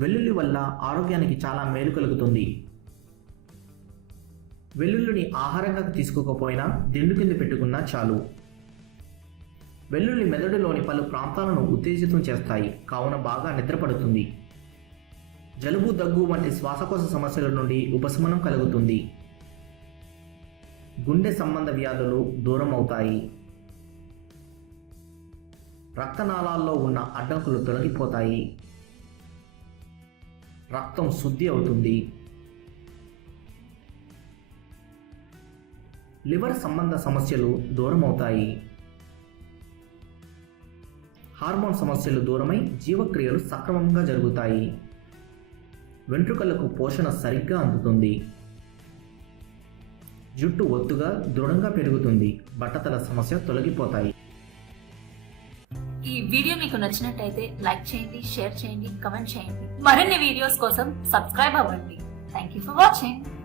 వెల్లుల్లి వల్ల ఆరోగ్యానికి చాలా మేలు కలుగుతుంది. వెల్లుల్లిని ఆహారంగా తీసుకోకపోయినా దిండు కింద పెట్టుకున్నా చాలు. వెల్లుల్లి మెదడులోని పలు ప్రాంతాలను ఉత్తేజితం చేస్తాయి. కావున బాగా నిద్రపడుతుంది. జలుబు దగ్గు వంటి శ్వాసకోశ సమస్యల నుండి ఉపశమనం కలుగుతుంది. గుండె సంబంధ వ్యాధులు దూరం అవుతాయి రక్తనాళాల్లో ఉన్న అడ్డంకులు తొలగిపోతాయి. రక్తం శుద్ధి అవుతుంది. లివర్ సంబంధ సమస్యలు దూరం అవుతాయి హార్మోన్ సమస్యలు దూరమై జీవక్రియలు సక్రమంగా జరుగుతాయి. వెంట్రుకలకు పోషణ సరిగ్గా అందుతుంది. జుట్టు ఒత్తుగా దృఢంగా పెరుగుతుంది. బట్టతల సమస్య తొలగిపోతాయి. వీడియో మీకు నచ్చినట్టయితే లైక్ చేయండి షేర్ చేయండి కమెంట్ చేయండి. మరిన్ని వీడియోస్ కోసం సబ్స్క్రైబ్ అవ్వండి. Thank you for watching